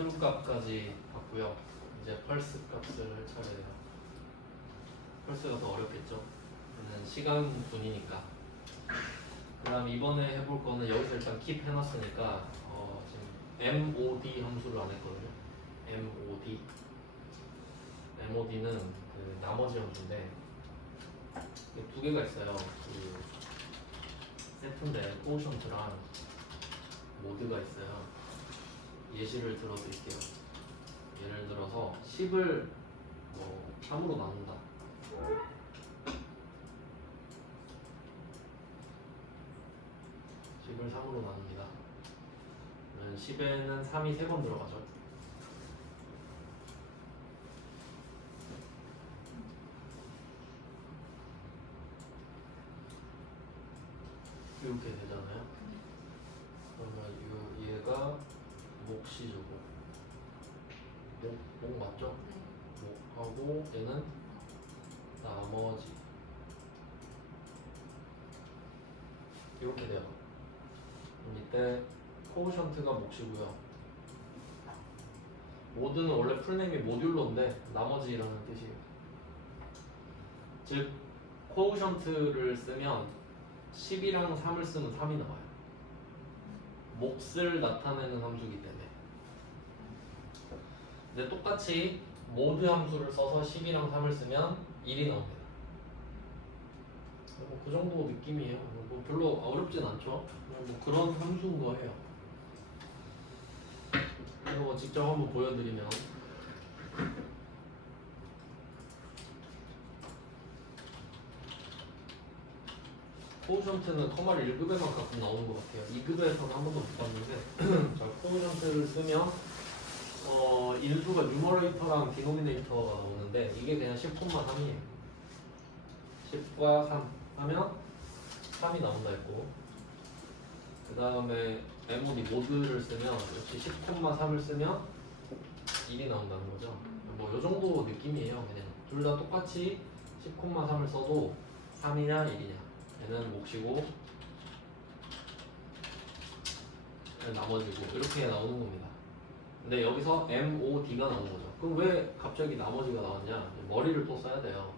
트루 값까지 봤고요. 이제 펄스 값을 할 차례예요. 펄스가 더 어렵겠죠. 얘는 시간 분이니까. 그다음 이번에 해볼 거는 여기서 일단 킵 해놨으니까 지금 MOD 함수를 안 했거든요. MOD는 그 나머지 함수인데 이게 두 개가 있어요. 그 세트인데 코오션트랑 모드가 있어요. 예시를 들어드릴게요. 예를 들어서 10을 3으로 나눈다. 10을 3으로 나눕니다. 그러면 10에는 3이 3번 들어가죠. 이렇게 되잖아요. 그러면 얘가 몫이죠. 목 맞죠? 목하고 얘는 나머지 이렇게 돼요. 이때 코오션트가 몫이고요. 모드는 원래 풀네임이 모듈러인데 나머지라는 뜻이에요. 즉 코오션트를 쓰면 10이랑 3을 쓰면 3이 나와요. 몫을 나타내는 함수이기 때문에. 근데 똑같이 모드 함수를 써서 10이랑 3을 쓰면 1이 나옵니다. 그 정도 느낌이에요. 뭐 별로 어렵진 않죠. 뭐 그런 함수인 거예요. 이거 직접 한번 보여드리면 코오션트는 커마를 1급에만 가끔 나오는 것 같아요. 2급에서는 한 번도 못 봤는데 자, 코오션트를 쓰면 인수가 뉴머레이터랑 디노미네이터가 나오는데 이게 그냥 10,3이에요. 10과 3 하면 3이 나온다 했고 그 다음에 MOD 모드를 쓰면 역시 10,3을 쓰면 1이 나온다는 거죠. 뭐 요 정도 느낌이에요. 그냥 둘 다 똑같이 10,3을 써도 3이냐 1이냐 얘는 몫이고 얘는 나머지고 이렇게 나오는 겁니다. 근데 여기서 MOD가 나오는 거죠. 그럼 왜 갑자기 나머지가 나왔냐? 머리를 또 써야 돼요.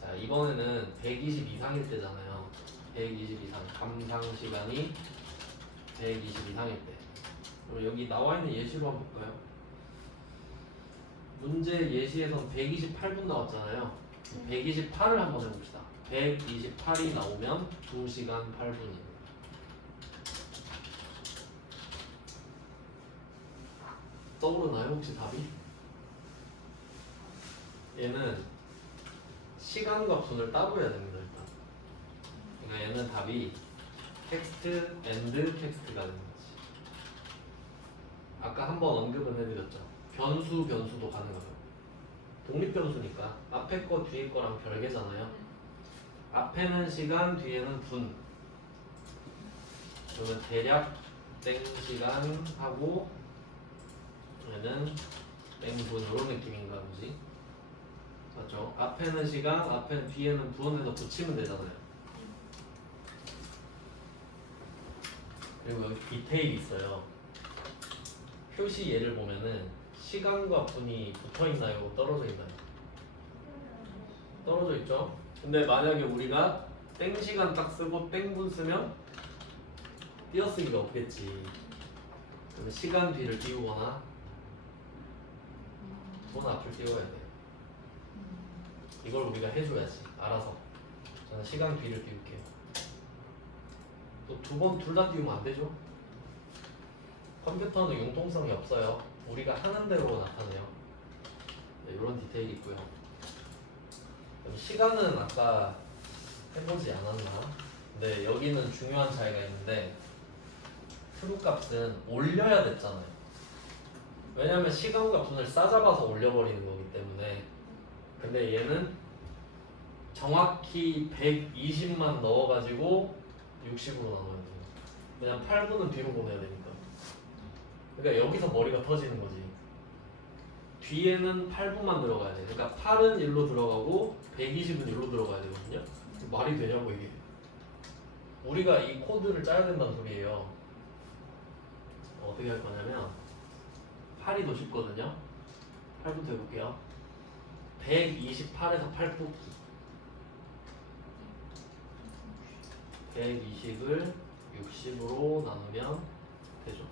자, 이번에는 120 이상일 때잖아요. 120 이상 감상 시간이 120 이상일 때. 그럼 여기 나와 있는 예시로 한번 볼까요? 문제 예시에선 128분 나왔잖아요. 128을 한번 해봅시다. 128이 나오면 2시간 8분입니다. 떠오르나요 혹시 답이? 얘는 시간과 분을 따로 해야 됩니다. 일단 그러니까 얘는 답이 텍스트 앤드 텍스트가 되는 거지. 아까 한번 언급은 해드렸죠. 변수도 가능하고 독립변수니까 앞에 거 뒤에 거랑 별개잖아요. 앞에는 시간 뒤에는 분. 그러면 대략 땡 시간 하고 얘는 땡분 이런 느낌인가 보지. 맞죠? 앞에는 시간, 앞에 뒤에는 분해서 붙이면 되잖아요. 그리고 여기 디테일이 있어요. 표시 예를 보면은 시간과 분이 붙어 있나요? 떨어져 있나요? 떨어져 있죠? 근데 만약에 우리가 땡 시간 딱 쓰고 땡분 쓰면 띄어쓰기가 없겠지. 그러면 시간 뒤를 띄우거나 분 앞을 띄워야 돼요. 이걸 우리가 해줘야지. 알아서. 저는 시간 뒤를 띄울게요. 또 두 번 둘 다 띄우면 안 되죠? 컴퓨터는 융통성이 없어요. 우리가 하는 대로 나타내요. 네, 이런 디테일이 있고요. 그럼 시간은 아까 해보지 않았나? 근데 여기는 중요한 차이가 있는데 트루 값은 올려야 됐잖아요. 왜냐면 시간과 분을 싸잡아서 올려버리는 거기 때문에. 근데 얘는 정확히 120만 넣어가지고 60으로 나눠야 돼요. 그냥 8분은 뒤로 보내야 되니까. 그러니까 여기서 머리가 터지는 거지. 뒤에는 8분만 들어가야 돼. 그러니까 8은 1로 들어가고 120은 1로 들어가야 되거든요. 말이 되냐고 이게. 우리가 이 코드를 짜야 된다는 소리예요. 어떻게 할 거냐면 8이 더 쉽거든요. 8부터 해볼게요. 128에서 8 뽑기. 120을 60으로 나누면 되죠.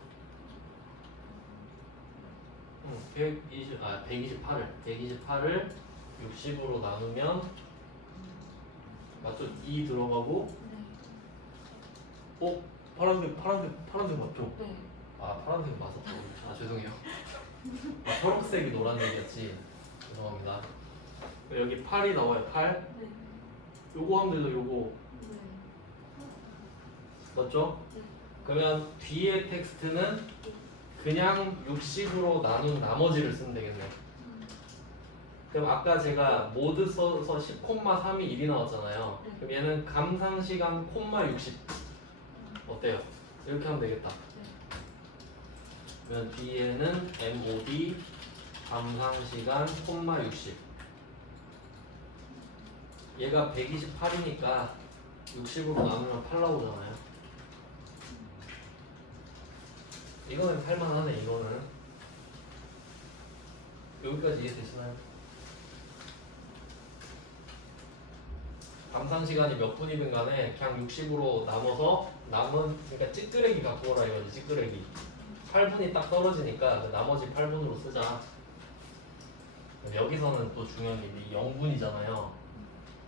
128을 60으로 나누면 맞죠? 2 들어가고 파란색 맞죠? 네. 아 파란색 맞았죠. 아 죄송해요. 아, 초록색이 노란색이었지. 죄송합니다. 여기 8이 나와요. 8. 네. 요거 하면 되죠. 요거 네. 맞죠? 네. 그러면 뒤에 텍스트는 그냥 60으로 나눈 나머지를 쓰면 되겠네. 그럼 아까 제가 모드 써서 10,3이 1이 나왔잖아요. 네. 그럼 얘는 감상시간 콤마 60 어때요? 이렇게 하면 되겠다. 그러면 뒤에는 MOD 감상시간 콤마 60 얘가 128이니까 60으로 나누면 8 나오잖아요. 이거는 할만하네. 이거는 여기까지 이해되시나요? 감상시간이 몇 분이든 간에 그냥 60으로 나눠서 남은 그러니까 찌끄레기 갖고 오라 이거지. 찌끄레기 8분이 딱 떨어지니까 나머지 8분으로 쓰자. 여기서는 또 중요한 게 0분이잖아요.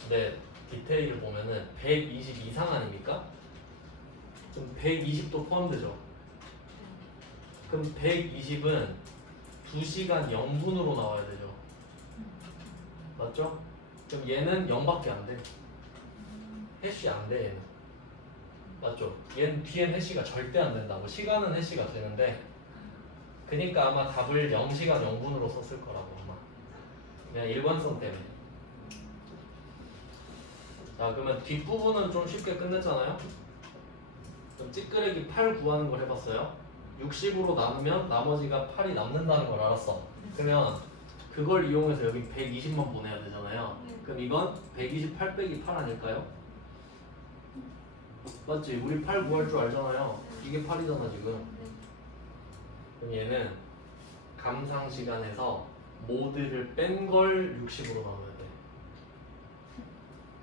근데 디테일을 보면은 120 이상 아닙니까? 그럼 120도 포함되죠. 그럼 120은 2시간 0분으로 나와야 되죠. 맞죠? 그럼 얘는 0밖에 안 돼. 해시 안 돼, 얘는. 맞죠? 얘는 뒤엔 해시가 절대 안 된다고. 시간은 해시가 되는데, 그니까 아마 답을 0시간 0분으로 썼을 거라고 아마. 그냥 일관성 때문에. 자, 그러면 뒷부분은 좀 쉽게 끝냈잖아요. 그럼 찌끄레기 8 구하는 걸 해봤어요. 60으로 나누면 나머지가 8이 남는다는 걸 알았어. 그러면 그걸 이용해서 여기 120만 보내야 되잖아요. 그럼 이건 128 빼기 8 아닐까요? 맞지? 우리 8 구할 줄 알잖아요. 이게 8이잖아 지금. 그럼 얘는 감상 시간에서 모드를 뺀 걸 60으로 나눠야 돼.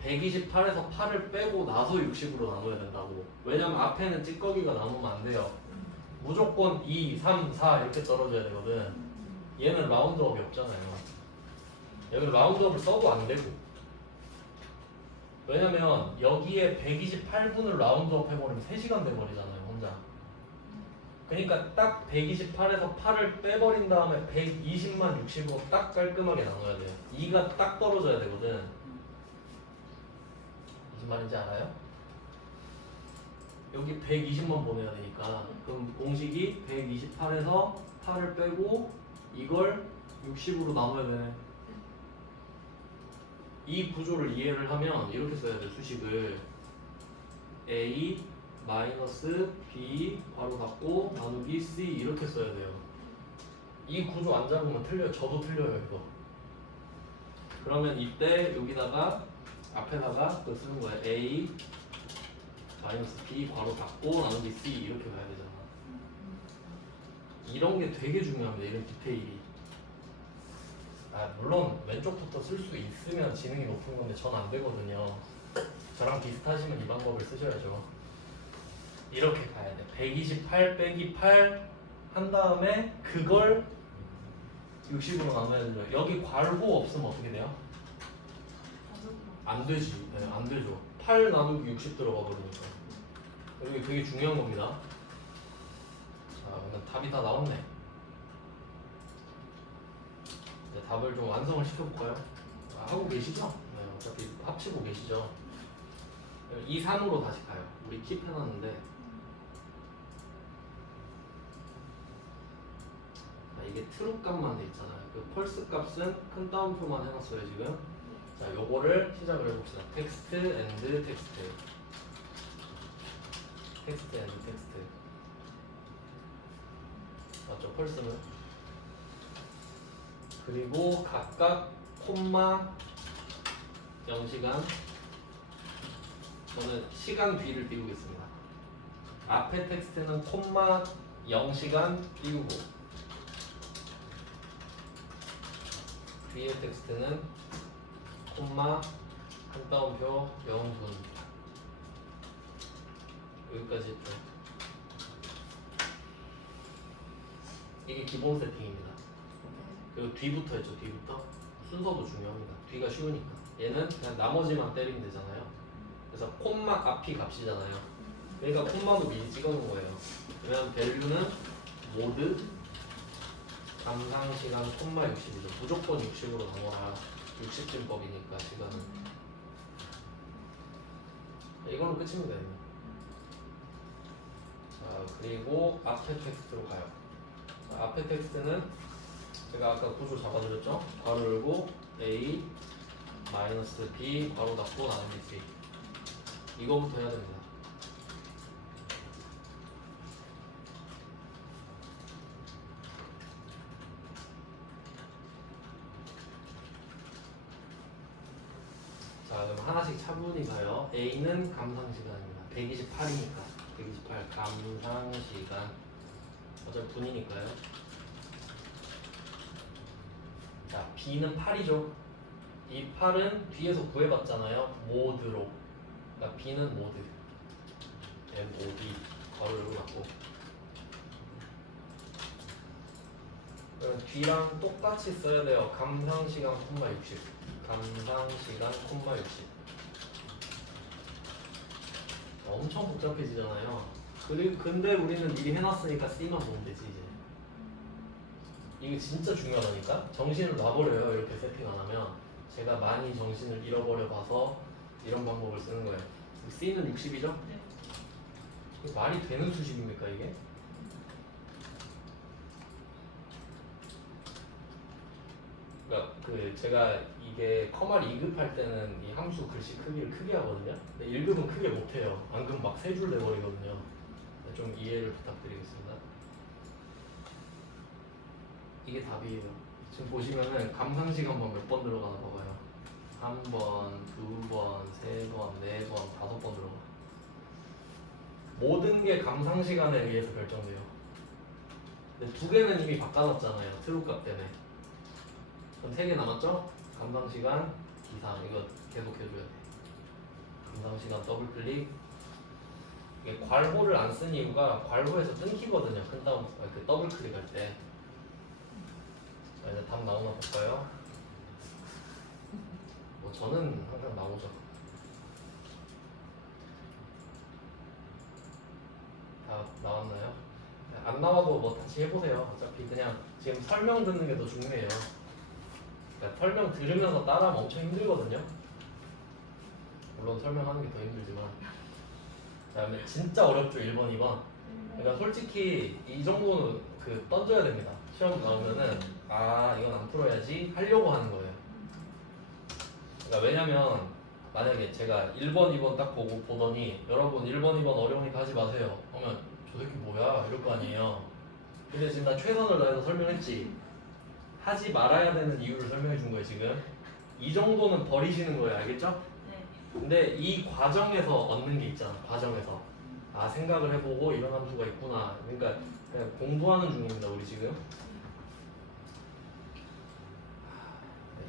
128에서 8을 빼고 나서 60으로 나눠야 된다고. 왜냐면 앞에는 찌꺼기가 나누면 안 돼요. 무조건 2, 3, 4 이렇게 떨어져야 되거든. 얘는 라운드업이 없잖아요. 여기 라운드업을 써도 안 되고. 왜냐면 여기에 128분을 라운드업 해버리면 3시간 돼버리잖아요, 혼자. 그러니까 딱 128에서 8을 빼버린 다음에 120만 60으로 딱 깔끔하게 나눠야 돼요. 2가 딱 떨어져야 되거든. 무슨 말인지 알아요? 여기 120만 보내야 되니까 그럼 공식이 128에서 8을 빼고 이걸 60으로 나눠야 되네. 이 구조를 이해를 하면 이렇게 써야 돼. 수식을 A 마이너스 B 바로 닫고 나누기 C 이렇게 써야 돼요. 이 구조 안 잡으면 틀려요. 저도 틀려요 이거. 그러면 이때 여기다가 앞에다가 그 쓰는 거예요. A 마이너스 B 바로 닫고 나누기 C 이렇게 가야 되잖아. 이런 게 되게 중요합니다. 이런 디테일이. 물론 왼쪽부터 쓸 수 있으면 지능이 높은 건데 전 안 되거든요. 저랑 비슷하시면 이 방법을 쓰셔야죠. 이렇게 가야 돼. 128 빼기 8 한 다음에 그걸 60으로 나눠야 되죠. 여기 괄호 없으면 어떻게 돼요? 안 되지. 네, 안 되죠. 8 나누기 60 들어가 버리니까. 여기 되게 중요한 겁니다. 자, 그러면 답이 다 나왔네. 이제 답을 좀 완성을 시켜볼까요? 하고 계시죠? 네, 어차피 합치고 계시죠? 2, 3으로 다시 가요. 우리 킵해놨는데 이게 트루 값만 돼 있잖아요. 그 펄스 값은 큰 따옴표만 해놨어요 지금. 자, 요거를 시작을 해봅시다. 텍스트 앤드 텍스트. 텍스트 앤드 텍스트. 맞죠? 펄스는. 그리고 각각 콤마 0시간. 저는 시간 뒤를 띄우겠습니다. 앞에 텍스트는 콤마 0시간 띄우고 뒤에 텍스트는 콤마 한 따옴표 명분 여기까지 했죠. 이게 기본 세팅입니다. 그리고 뒤부터 했죠. 뒤부터 순서도 중요합니다. 뒤가 쉬우니까 얘는 그냥 나머지만 때리면 되잖아요. 그래서 콤마 앞이 값이잖아요. 그러니까 콤마도 미리 찍어놓은 거예요. 그러면 밸류는 모드 감상시간 콤마 60이죠. 무조건 60으로 나눠라. 60진법이니까 시간은. 이걸로 끝입니다. 이거. 자, 그리고 앞에 텍스트로 가요. 자, 앞에 텍스트는 제가 아까 구조 잡아드렸죠? 괄호 열고 A 마이너스 B 괄호 닫고 나누기 C 이거부터 해야 됩니다. 자, 그럼 하나씩 차분히 가요. A는 감상시간입니다. 128이니까 128 감상시간 어차피 분이니까요. 자, B는 8이죠. 이 8은 뒤에서 구해봤잖아요. 모드로. 그러니까 B는 모드. MOD 괄호 열고 닫고. 그럼 D랑 똑같이 써야 돼요. 감상시간 콤마 60. 감상시간 콤마 60. 엄청 복잡해지잖아요. 근데 우리는 미리 해놨으니까 C만 보면 되지 이제. 이게 진짜 중요하다니까? 정신을 놔버려요. 이렇게 세팅 안 하면. 제가 많이 정신을 잃어버려 봐서 이런 방법을 쓰는 거예요. C는 60이죠? 네. 말이 되는 수식입니까 이게? 그러니까 제가 이게 커마를 2급 할 때는 이 함수 글씨 크기를 크게 하거든요. 근데 1급은 크게 못해요. 안 그러면 막 3줄 내버리거든요. 좀 이해를 부탁드리겠습니다. 이게 답이에요. 지금 보시면은 감상시간만 몇 번 들어가나 봐봐요. 1번, 2번, 3번, 4번, 5번 들어가. 모든 게 감상시간에 의해서 결정돼요. 근데 2개는 이미 바꿔놨잖아요. 트루값 때문에. 그럼 3개 남았죠? 감상시간, 기상. 이거 계속 해줘야 돼. 감상시간 더블클릭. 이게 괄호를 안 쓴 이유가 괄호에서 끊기거든요. 큰 다음 더블클릭 할 때. 자, 이제 답 나오나 볼까요? 뭐 저는 항상 나오죠. 다 나왔나요? 안 나와도 뭐 다시 해보세요. 어차피 그냥 지금 설명 듣는 게 더 중요해요. 그러니까 설명 들으면서 따라하면 엄청 힘들거든요. 물론 설명하는 게 더 힘들지만. 자, 근데 진짜 어렵죠. 1번, 2번. 그러니까 솔직히 이 정도는 던져야 됩니다. 시험 나오면은 아 이건 안 풀어야지 하려고 하는 거예요. 그러니까 왜냐면 만약에 제가 1번, 2번 딱 보더니 여러분 1번, 2번 어려우니까 하지 마세요. 그러면 저 새끼 뭐야 이럴 거 아니에요. 근데 지금 나 최선을 다해서 설명했지. 하지 말아야 되는 이유를 설명해 준 거예요 지금. 이 정도는 버리시는 거예요. 알겠죠? 네. 근데 이 과정에서 얻는 게 있잖아. 과정에서 아 생각을 해보고 이런 함수가 있구나. 그러니까 그냥 공부하는 중입니다 우리 지금.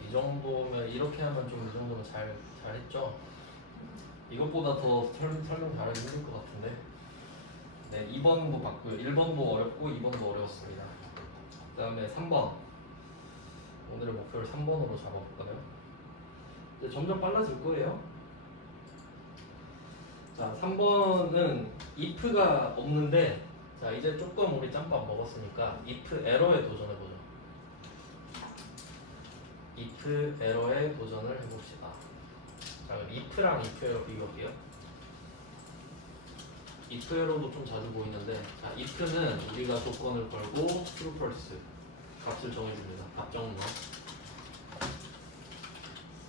이 정도면 이렇게 하면 좀 이 정도면 잘했죠. 이것보다 더 설명 잘하기 힘들 것 같은데. 네, 2번도 봤고요. 1번도 어렵고 2번도 어려웠습니다. 그 다음에 3번. 오늘의 목표를 3번으로 잡아볼까요? 이제 점점 빨라질 거예요. 자, 3번은 if가 없는데, 자, 이제 조금 우리 짬밥 먹었으니까 if 에러에 도전해보죠. if 에러에 도전을 해봅시다. 자, 그럼 if랑 if 에러 비교할게요. if 에러도 좀 자주 보이는데, 자, if는 우리가 조건을 걸고 true false 값을 정해줍니다. 답정너.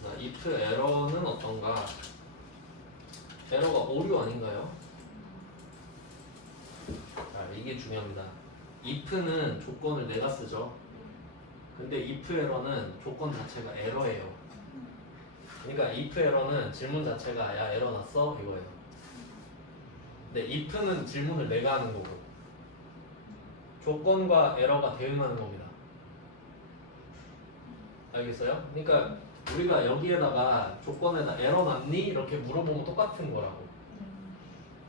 자, if 에러는 어떤가? 에러가 오류 아닌가요? 자, 이게 중요합니다. if는 조건을 내가 쓰죠. 근데 if 에러는 조건 자체가 에러예요. 그러니까 if 에러는 질문 자체가 야 에러 났어 이거예요. 근데 if는 질문을 내가 하는 거고 조건과 에러가 대응하는 겁니다. 알겠어요? 그러니까 우리가 여기에다가 조건에다 에러 났니? 이렇게 물어보면 똑같은 거라고.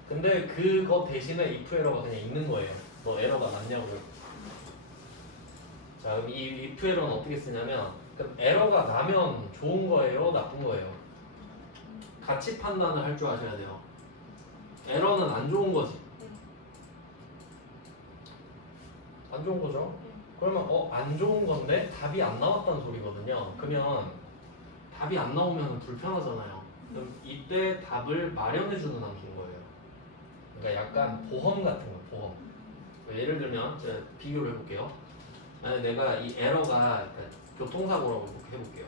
근데 그거 대신에 if 에러가 그냥 있는 거예요. 너 에러가 났냐고요. 자, 그럼 이 if 에러는 어떻게 쓰냐면, 그럼 에러가 나면 좋은 거예요, 나쁜 거예요? 가치 판단을 할 줄 아셔야 돼요. 에러는 안 좋은 거지. 안 좋은 거죠? 그러면 안 좋은 건데 답이 안 나왔다는 소리거든요. 그러면 답이 안 나오면 불편하잖아요. 그럼 이때 답을 마련해 주는 함수인 거예요. 그러니까 약간 보험 같은 거, 보험. 예를 들면 제가 비교를 해볼게요. 만약 내가 이 에러가 교통사고라고 해볼게요.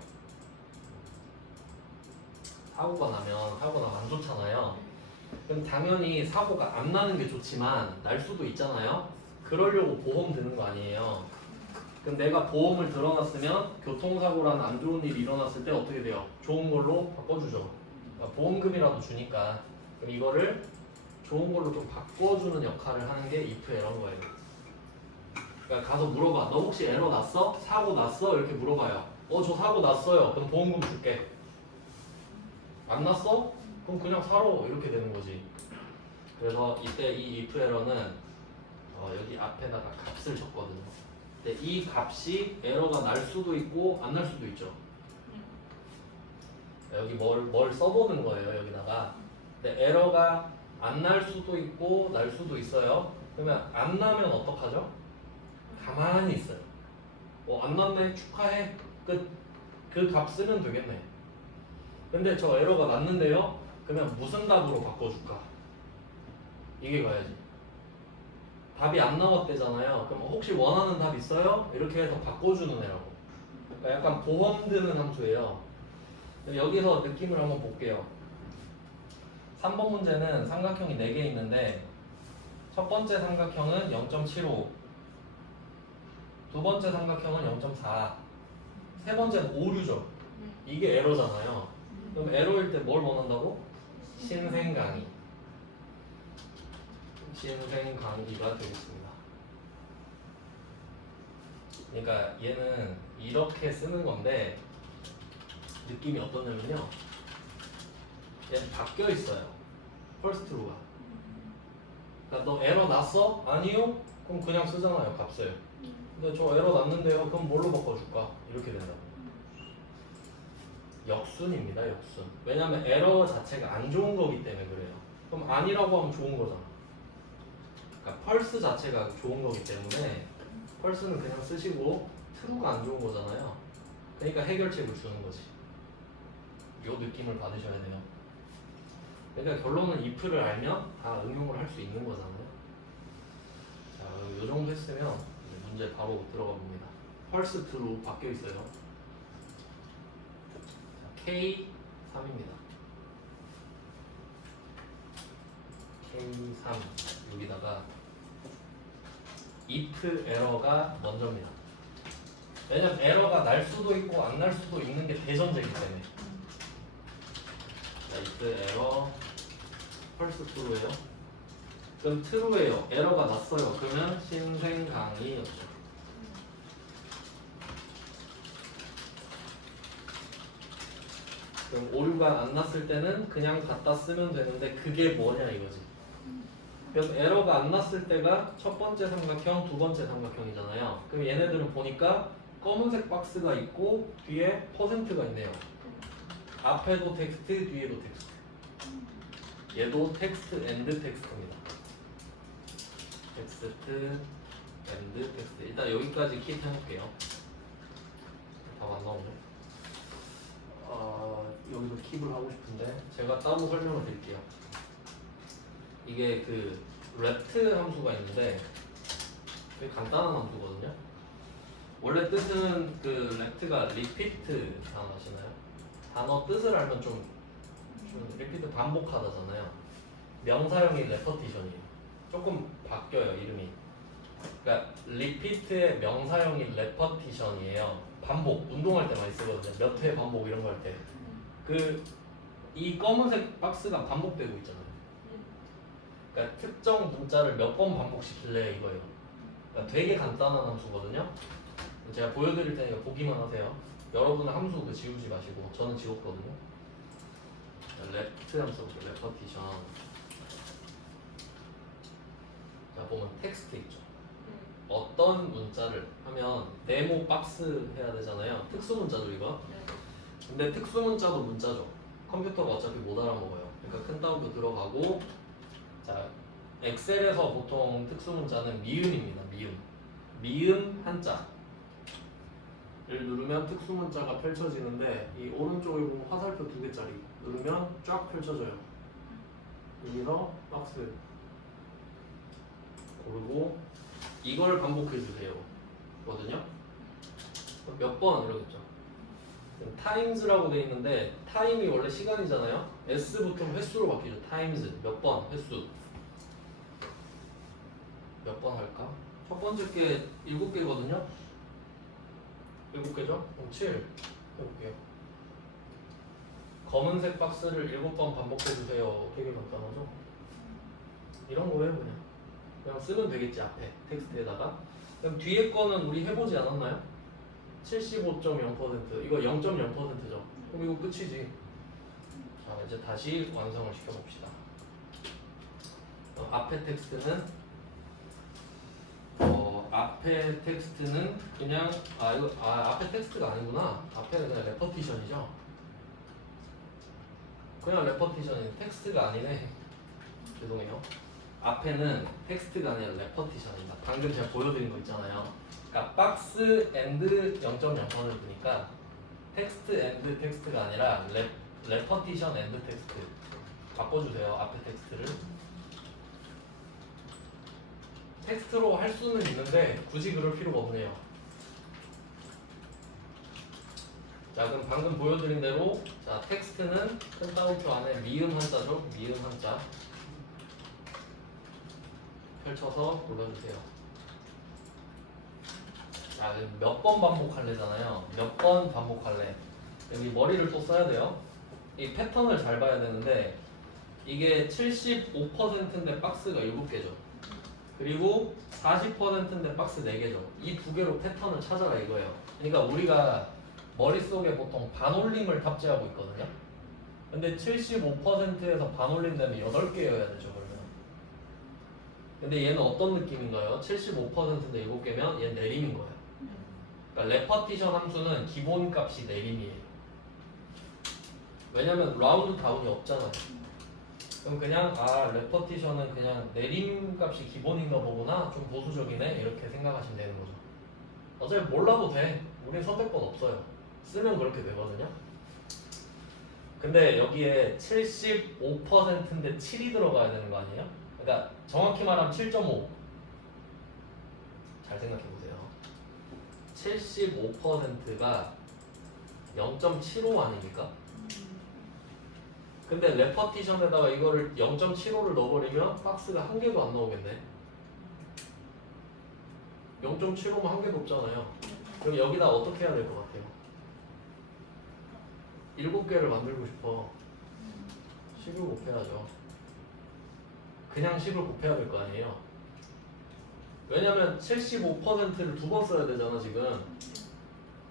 사고가 나면 안 좋잖아요. 그럼 당연히 사고가 안 나는 게 좋지만 날 수도 있잖아요. 그러려고 보험 드는 거 아니에요. 그럼 내가 보험을 들어놨으면 교통사고라는 안 좋은 일이 일어났을 때 어떻게 돼요? 좋은 걸로 바꿔주죠. 그러니까 보험금이라도 주니까. 그럼 이거를 좋은 걸로 좀 바꿔주는 역할을 하는 게 if 에러인 거예요. 그러니까 가서 물어봐. 너 혹시 에러 났어? 사고 났어? 이렇게 물어봐요. 저 사고 났어요. 그럼 보험금 줄게. 안 났어? 그럼 그냥 사러 이렇게 되는 거지. 그래서 이때 이 if 에러는 여기 앞에다가 값을 줬거든요. 근데 이 값이 에러가 날 수도 있고 안 날 수도 있죠. 여기 뭘 써보는 거예요, 여기다가. 근데 에러가 안 날 수도 있고 날 수도 있어요. 그러면 안 나면 어떡하죠? 가만히 있어요. 안 났네, 축하해, 끝. 그 값 쓰면 되겠네. 근데 저 에러가 났는데요? 그러면 무슨 답으로 바꿔줄까? 이게 가야지. 답이 안 나왔대잖아요. 그럼 혹시 원하는 답 있어요? 이렇게 해서 바꿔주는 애라고. 그러니까 약간 보험 드는 함수예요. 여기서 느낌을 한번 볼게요. 3번 문제는 삼각형이 4개 있는데 첫 번째 삼각형은 0.75, 두 번째 삼각형은 0.4, 세 번째는 오류죠. 이게 에러잖아요. 그럼 에러일 때 뭘 원한다고? 신생강의. 신생강의가 되겠습니다. 그러니까 얘는 이렇게 쓰는 건데 느낌이 어떠냐면요. 얘는 바뀌어 있어요. first true가. 그러니까 너 에러 났어? 아니요? 그럼 그냥 쓰잖아요, 값을. 근데 저 에러 났는데요? 그럼 뭘로 바꿔줄까? 이렇게 된다고. 역순입니다, 역순. 왜냐면 에러 자체가 안 좋은 거기 때문에 그래요. 그럼 아니라고 하면 좋은 거잖아. 그러니까 펄스 자체가 좋은 거기 때문에 펄스는 그냥 쓰시고 true가 안 좋은 거잖아요. 그러니까 해결책을 주는 거지. 요 느낌을 받으셔야 돼요. 그러니까 결론은 if를 알면 다 응용을 할 수 있는 거잖아요. 자, 요 정도 했으면 이제 문제 바로 들어가 봅니다. 펄스 true 바뀌어 있어요. K3입니다. K3 여기다가 if 에러가 먼저입니다. 왜냐면 에러가 날 수도 있고 안 날 수도 있는 게 대전제이기 때문에. 자, if 에러 펄스 true예요. 그럼 true예요. 에러가 났어요. 그러면 신생강의였죠. 그럼 오류가 안 났을 때는 그냥 갖다 쓰면 되는데 그게 뭐냐 이거지. 그럼 에러가 안 났을 때가 첫 번째 삼각형, 두 번째 삼각형이잖아요. 그럼 얘네들은 보니까 검은색 박스가 있고 뒤에 퍼센트가 있네요. 앞에도 텍스트, 뒤에도 텍스트. 얘도 텍스트 앤드 텍스트입니다. 텍스트 앤드 텍스트. 일단 여기까지 킵 해놓을게요. 답 안 나오네. 여기서 킵을 하고 싶은데 제가 따로 설명을 드릴게요. 이게 그 랩트 함수가 있는데 되게 간단한 함수거든요. 원래 뜻은 그 랩트가 리피트 단어 아시나요? 단어 뜻을 알면 좀 리피트 반복하다잖아요. 명사형이 레퍼티션이에요. 조금 바뀌어요 이름이. 그러니까 리피트의 명사형이 레퍼티션이에요. 반복, 운동할 때 많이 쓰거든요. 몇 회 반복 이런 거 할 때. 이 검은색 박스가 반복되고 있잖아요. 그러니까 특정 문자를 몇 번 반복시킬래 이거예요. 그러니까 되게 간단한 함수거든요. 제가 보여드릴 테니까 보기만 하세요. 여러분은 함수 그 지우지 마시고 저는 지웠거든요. 레프트 함수 레퍼티션. 자 보면 텍스트 있죠. 어떤 문자를 하면 네모 박스 해야 되잖아요. 특수 문자죠 이거. 근데 특수 문자도 문자죠. 컴퓨터가 어차피 못 알아먹어요. 그러니까 큰 따옴표 들어가고 자 엑셀에서 보통 특수 문자는 미음입니다. 미음 한자를 누르면 특수 문자가 펼쳐지는데 이 오른쪽에 보면 화살표 2개짜리 누르면 쫙 펼쳐져요. 여기서 박스 고르고 이걸 반복해 주세요. 거든요. 몇 번 이러겠죠. 타임즈라고 돼 있는데 타임이 원래 시간이잖아요. S부터 횟수로 바뀌죠. 타임즈 몇 번 횟수 몇 번 할까? 첫 번째 게 7개거든요. 7개죠? 그럼 7 해볼게요. 검은색 박스를 7번 반복해 주세요. 되게 간단하죠? 이런 거예요 그냥 쓰면 되겠지 앞에 텍스트에다가. 그럼 뒤에 거는 우리 해보지 않았나요? 75.0% 이거 0.0%죠. 그럼 이거 끝이지. 자 이제 다시 완성을 시켜봅시다. 앞에 텍스트는 그냥 앞에 텍스트가 아니구나. 앞에는 그냥 레퍼티션이죠. 그냥 레퍼티션이 텍스트가 아니네. 죄송해요. 앞에는 텍스트가 아니라 레퍼티션입니다. 방금 제가 보여드린 거 있잖아요. 그러니까 박스 앤드 0.0%니까 텍스트 앤드 텍스트가 아니라 레퍼티션 앤드 텍스트 바꿔주세요. 앞에 텍스트를 텍스트로 할 수는 있는데 굳이 그럴 필요가 없네요. 자 그럼 방금 보여드린 대로 자 텍스트는 큰 따옴표 안에 미음 한자죠. 미음 한자 펼쳐서 골라주세요. 자 몇 번 반복할래잖아요. 몇 번 반복할래. 여기 머리를 또 써야 돼요. 이 패턴을 잘 봐야 되는데 이게 75%인데 박스가 7개죠. 그리고 40%인데 박스 4개죠. 이 두 개로 패턴을 찾아라 이거예요. 그러니까 우리가 머릿속에 보통 반올림을 탑재하고 있거든요. 근데 75%에서 반올림 되면 8개여야 되죠 그러면. 근데 얘는 어떤 느낌인가요? 75%인데 7개면 얘는 내림인 거예요. 그러니까 레퍼티션 함수는 기본값이 내림이에요. 왜냐면 라운드 다운이 없잖아요. 그럼 그냥 레퍼티션은 그냥 내림값이 기본인가 보구나, 좀 보수적이네 이렇게 생각하시면 되는 거죠. 어차피 몰라도 돼. 우린 선택권 없어요. 쓰면 그렇게 되거든요. 근데 여기에 75%인데 7이 들어가야 되는 거 아니에요? 그러니까 정확히 말하면 7.5. 잘 생각해 보세요. 75%가 0.75 아닙니까? 근데 레퍼티션에다가 이거를 0.75를 넣어버리면 박스가 한 개도 안 나오겠네. 0.75면 한 개도 없잖아요. 그럼 여기다 어떻게 해야 될 것 같아요? 7개를 만들고 싶어. 10을 곱해야죠. 그냥 10을 곱해야 될 거 아니에요. 왜냐면 75%를 두 번 써야 되잖아 지금.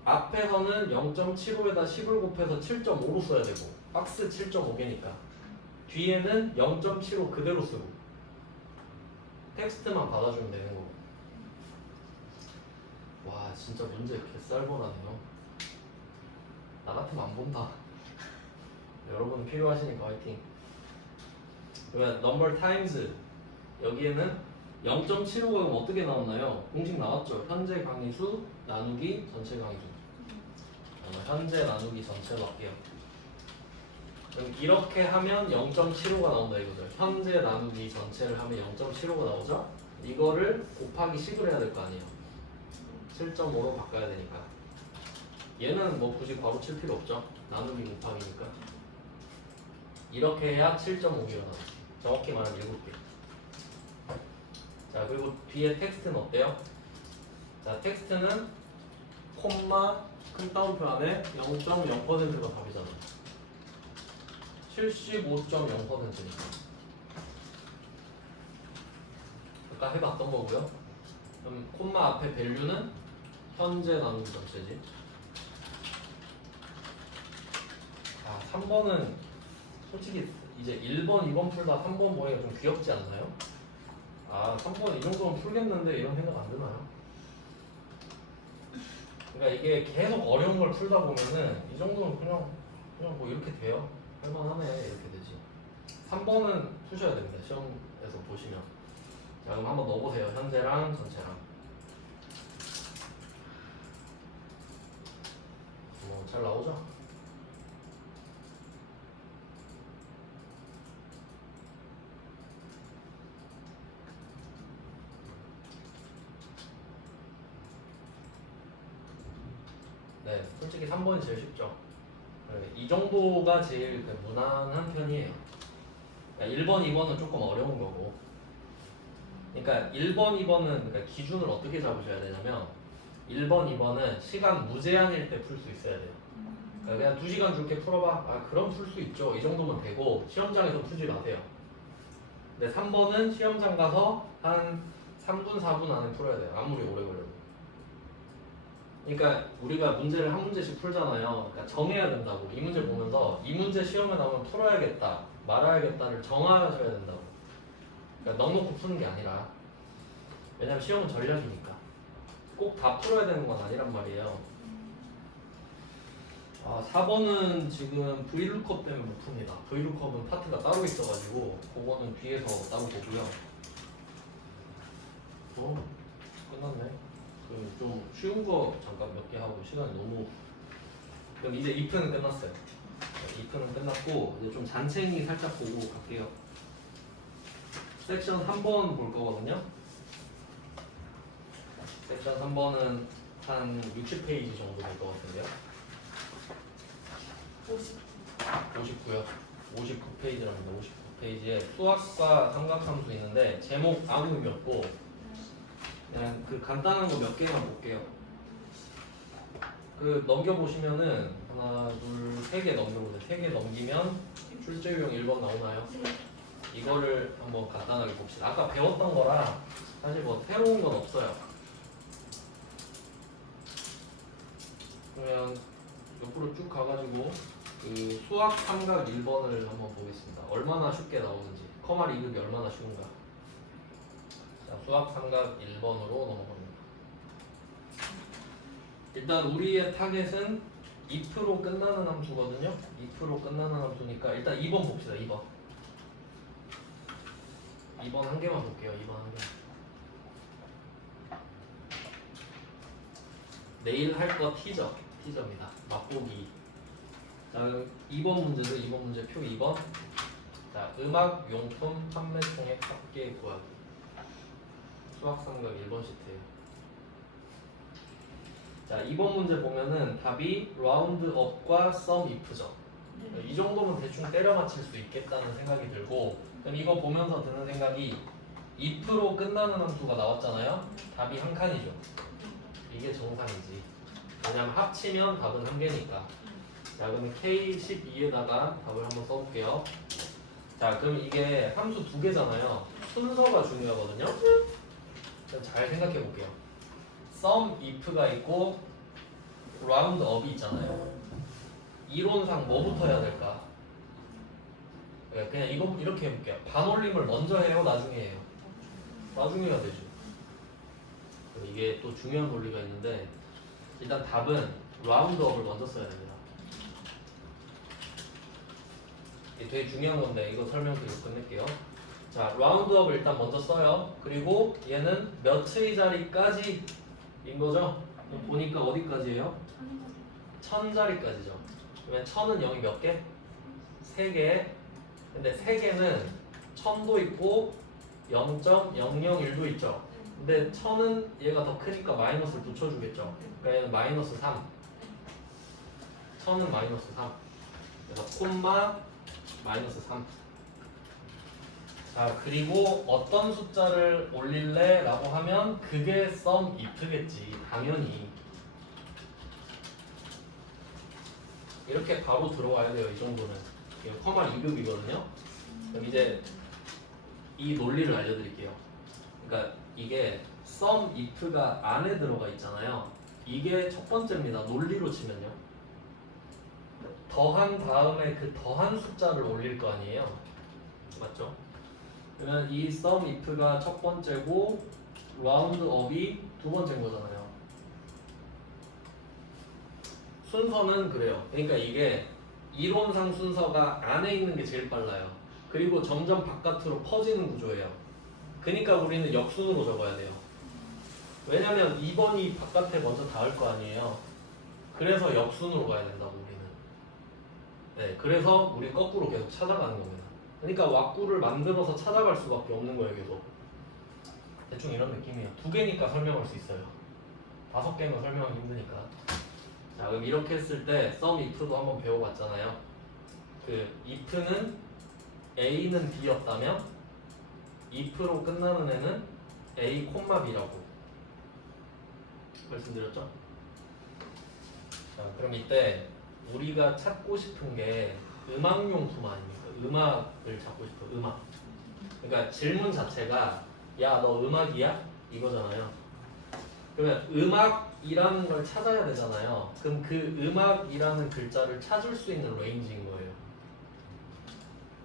앞에서는 0.75에다 10을 곱해서 7.5로 써야 되고 박스 7.5개니까 뒤에는 0.75 그대로 쓰고 텍스트만 받아주면 되는 거고. 와 진짜 문제 개쌀벌하네요. 나 같으면 안 본다. 여러분 필요하시니까 화이팅. 그러면 number times 여기에는 0.75가 그럼 어떻게 나왔나요? 공식 나왔죠. 현재 강의수 나누기 전체 강의수. 현재 나누기 전체로 할게요. 그럼 이렇게 하면 0.75가 나온다 이거죠. 현재 나누기 전체를 하면 0.75가 나오죠. 이거를 곱하기 10을 해야 될 거 아니에요. 7.5로 바꿔야 되니까. 얘는 뭐 굳이 바로 칠 필요 없죠. 나누기 곱하기니까. 이렇게 해야 7.5개가 나와요. 정확히 말하면 7개. 자 그리고 뒤에 텍스트는 어때요? 자 텍스트는 콤마 큰 따옴표 안에 0.0%가 답이잖아. 75.0%니까 아까 해봤던 거고요. 그럼 콤마 앞에 밸류는 현재 나누기 전체지. 아, 3번은 솔직히 이제 1번, 2번 풀다 3번 보기가 좀 귀엽지 않나요? 아, 3번 이 정도면 풀겠는데 이런 생각 안 드나요? 그러니까 이게 계속 어려운 걸 풀다 보면은 이 정도는 그냥 뭐 이렇게 돼요. 할만하네 이렇게 되지. 3번은 푸셔야 됩니다. 시험에서 보시면. 자, 그럼 한번 넣어보세요. 현재랑 전체랑. 잘 나오죠? 네, 솔직히 3번이 제일 쉽죠. 네, 이 정도가 제일 무난한 편이에요. 그러니까 1번, 2번은 조금 어려운 거고. 그러니까 1번, 2번은 그러니까 기준을 어떻게 잡으셔야 되냐면 1번, 2번은 시간 무제한일 때 풀 수 있어야 돼요. 그러니까 그냥 2시간 줄게 풀어봐. 아, 그럼 풀 수 있죠. 이 정도면 되고 시험장에서 풀지 마세요. 근데 3번은 시험장 가서 한 3분, 4분 안에 풀어야 돼요. 아무리 오래 걸려도. 그러니까 우리가 문제를 한 문제씩 풀잖아요. 그러니까 정해야 된다고. 이 문제 보면서 이 문제 시험에 나오면 풀어야겠다, 말아야겠다를 정하셔야 된다고. 그러니까 넉넉히 푸는 게 아니라. 왜냐면 시험은 전략이니까. 꼭 다 풀어야 되는 건 아니란 말이에요. 아, 4번은 지금 Vlookup 때문에 못 풉니다. Vlookup은 파트가 따로 있어가지고 그거는 뒤에서 따로 보고요. 끝났네. 그럼 좀 쉬운 거 잠깐 몇 개 하고 시간이 너무. 그럼 이제 if는 끝났어요. if는 끝났고 이제 좀 잔챙이 살짝 보고 갈게요. 섹션 3번 볼 거거든요. 섹션 3번은 한 60페이지 정도 될 것 같은데요. 59요. 59페이지랍니다. 59페이지에 수학과 삼각함수 있는데 제목 아무 의미 없고 그냥 그 간단한 거 몇 개만 볼게요. 그 넘겨보시면은 하나, 둘, 세 개 넘겨보세요. 3개 넘기면 출제유형 1번 나오나요? 이거를 한번 간단하게 봅시다. 아까 배웠던 거라 사실 뭐 새로운 건 없어요. 그러면 옆으로 쭉 가가지고 그 수학 삼각 1번을 한번 보겠습니다. 얼마나 쉽게 나오는지. 커마 리급이 얼마나 쉬운가. 자, 수학 삼각 1번으로 넘어갑니다. 일단 우리의 타겟은 if로 끝나는 함수거든요. if로 끝나는 함수니까 일단 2번 봅시다. 2번. 2번 한 개만 볼게요. 2번 한 개. 내일 할 거 티저. 티저입니다. 맛보기. 자, 2번 문제도 2번 문제 표 2번. 자, 음악 용품 판매 총액 합계 구하기. 수학 삼각 1번 시트예요. 자, 2번 문제 보면은 답이 라운드 업과 썸 if죠. 이 정도면 대충 때려 맞힐 수 있겠다는 생각이 들고, 그럼 이거 보면서 드는 생각이 if로 끝나는 함수가 나왔잖아요. 답이 한 칸이죠. 이게 정상이지. 왜냐면 합치면 답은 한 개니까. 자, 그러면 K12에다가 답을 한번 써볼게요. 자, 그럼 이게 함수 두 개잖아요. 순서가 중요하거든요. 잘 생각해 볼게요. sum if가 있고 round up이 있잖아요. 이론상 뭐부터 해야 될까? 그냥 이거 이렇게 해볼게요. 반올림을 먼저 해요, 나중에 해요? 나중에 해야 되죠. 이게 또 중요한 논리가 있는데 일단 답은 round up을 먼저 써야 됩니다. 이게 되게 중요한 건데 이거 설명드리고 끝낼게요. 자, 라운드업을 일단 먼저 써요. 그리고 얘는 몇의 자리까지인 거죠? 보니까 어디까지예요? 1000자리까지죠. 그러면 1000은 0이 몇 개? 3개. 근데 3개는 1000도 있고 0.001도 있죠. 근데 1000은 얘가 더 크니까 마이너스를 붙여주겠죠. 그러니까 얘는 마이너스 3. 1000은 마이너스 3. 그래서 콤마 마이너스 3. 자, 그리고 어떤 숫자를 올릴래? 라고 하면 그게 sum if겠지. 당연히 이렇게 바로 들어와야 돼요. 이 정도는. 이거 커마 2급이거든요. 그럼 이제 이 논리를 알려드릴게요. 그러니까 이게 sum if가 안에 들어가 있잖아요. 이게 첫 번째입니다. 논리로 치면요. 더한 다음에 그 더한 숫자를 올릴 거 아니에요? 맞죠? 그러면 이 sum if가 첫 번째고 roundup이 두 번째인 거잖아요. 순서는 그래요. 그러니까 이게 이론상 순서가 안에 있는 게 제일 빨라요. 그리고 점점 바깥으로 퍼지는 구조예요. 그러니까 우리는 역순으로 적어야 돼요. 왜냐면 2번이 바깥에 먼저 닿을 거 아니에요. 그래서 역순으로 가야 된다고 우리는. 네, 그래서 우리 거꾸로 계속 찾아가는 겁니다. 그러니까 왁구를 만들어서 찾아갈 수밖에 없는 거예요, 계속. 대충 이런 느낌이에요. 두 개니까 설명할 수 있어요. 5개는 설명하기 힘드니까. 자, 그럼 이렇게 했을 때 sum if도 한번 배워봤잖아요. 그 if는 a는 b였다면 if로 끝나는 애는 a, b라고 말씀드렸죠? 자, 그럼 이때 우리가 찾고 싶은 게 음악용품 아닙니까? 음악을 찾고 싶어, 음악. 그러니까 질문 자체가 야, 너 음악이야? 이거잖아요. 그러면 음악이라는 걸 찾아야 되잖아요. 그럼 그 음악이라는 글자를 찾을 수 있는 레인지인 거예요.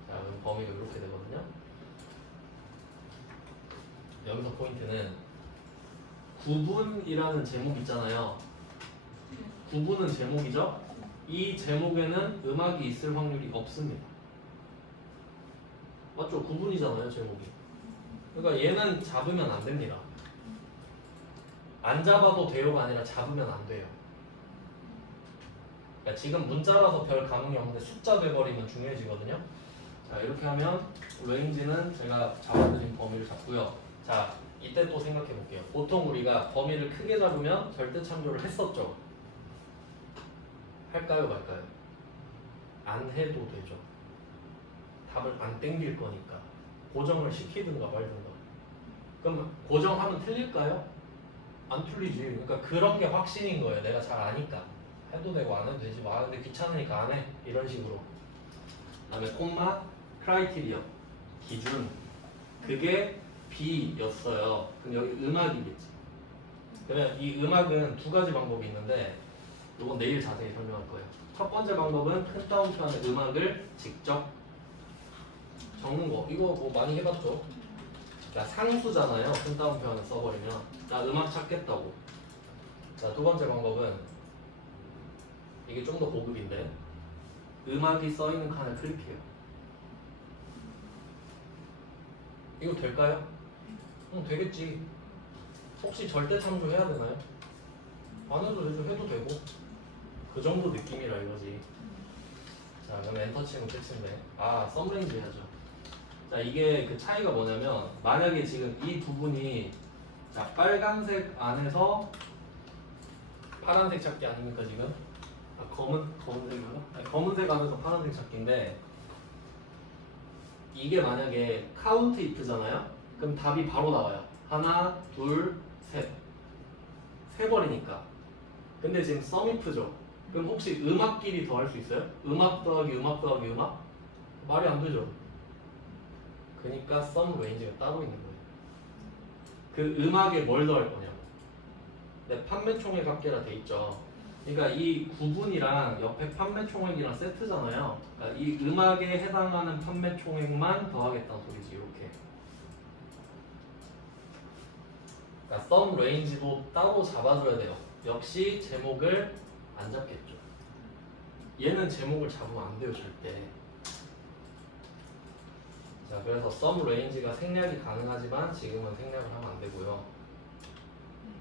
자, 그럼 범위가 이렇게 되거든요. 여기서 포인트는 구분이라는 제목 있잖아요. 구분은 제목이죠. 이 제목에는 음악이 있을 확률이 없습니다. 맞죠? 구분이잖아요, 제목이. 그러니까 얘는 잡으면 안 됩니다. 안 잡아도 돼요가 아니라 잡으면 안 돼요. 그러니까 지금 문자라서 별 감흥이 없는데 숫자 돼버리면 중요해지거든요. 자, 이렇게 하면 레인지는 제가 잡아드린 범위를 잡고요. 자, 이때 또 생각해 볼게요. 보통 우리가 범위를 크게 잡으면 절대 참조를 했었죠. 할까요, 말까요? 안 해도 되죠. 답을 안 땡길 거니까. 고정을 시키든가 말든가. 그럼 고정하면 틀릴까요? 안 틀리지. 그러니까 그런 게 확신인 거예요. 내가 잘 아니까. 해도 되고 안 해도 되지. 아, 근데 귀찮으니까 안 해. 이런 식으로. 그다음에 콤마 크라이테리어 기준. 그게 B였어요. 그럼 여기 음악이겠지. 그러면 이 음악은 두 가지 방법이 있는데 이건 내일 자세히 설명할 거예요. 첫 번째 방법은 큰 따옴표안에 음악을 직접 적는 거. 이거 뭐 많이 해봤죠? 그러니까 상수잖아요. 큰 따옴표안에 써버리면 나 음악 찾겠다고. 자, 두 번째 방법은 이게 좀 더 고급인데 음악이 써있는 칸을 클릭해요. 이거 될까요? 응, 되겠지. 혹시 절대 참조해야 되나요? 안 해도 되죠. 해도 되고. 그 정도 느낌이라 이거지. 자, 그럼 엔터 치면 끝인데. 아, 썸레인지 해야죠. 자, 이게 그 차이가 뭐냐면 만약에 지금 이 부분이 자, 빨간색 안에서 파란색 찾기 아닙니까 지금? 아, 검은색인가? 아니, 검은색 안에서 파란색 찾기인데 이게 만약에 카운트 if잖아요? 그럼 답이 바로 나와요. 하나, 둘, 셋. 세 버리니까. 근데 지금 sum if죠? 그럼 혹시 음악끼리 더할 수 있어요? 음악 더하기 음악 더하기 음악? 말이 안 되죠? 그러니까 sum range가 따로 있는 거예요. 그 음악에 뭘 더할 거냐고. 네, 판매 총액 합계라 돼 있죠. 그러니까 이 구분이랑 옆에 판매 총액이랑 세트잖아요. 그러니까 이 음악에 해당하는 판매 총액만 더하겠다는 소리지. 이렇게. 그러니까 sum range도 따로 잡아줘야 돼요. 역시 제목을 안 잡겠죠. 얘는 제목을 잡으면 안 돼요, 절대. 자, 그래서 sum range가 생략이 가능하지만 지금은 생략을 하면 안 되고요.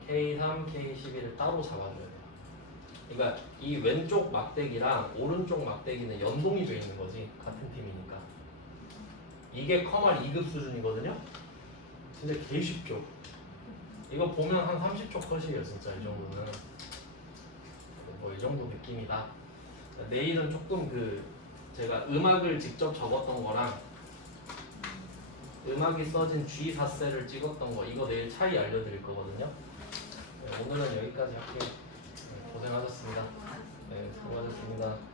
K3, K11을 따로 잡아줘야 돼요. 그러니까 이 왼쪽 막대기랑 오른쪽 막대기는 연동이 돼 있는 거지. 같은 팀이니까. 이게 커말 2급 수준이거든요. 진짜 개 쉽죠. 이거 보면 한 30초 컷이에요, 진짜 이 정도는. 뭐 이 정도 느낌이다. 내일은 조금 그 제가 음악을 직접 적었던 거랑 음악이 써진 G4셀을 찍었던 거 이거 내일 차이 알려드릴 거거든요. 네, 오늘은 여기까지 할게요. 네, 고생하셨습니다. 네, 수고하셨습니다.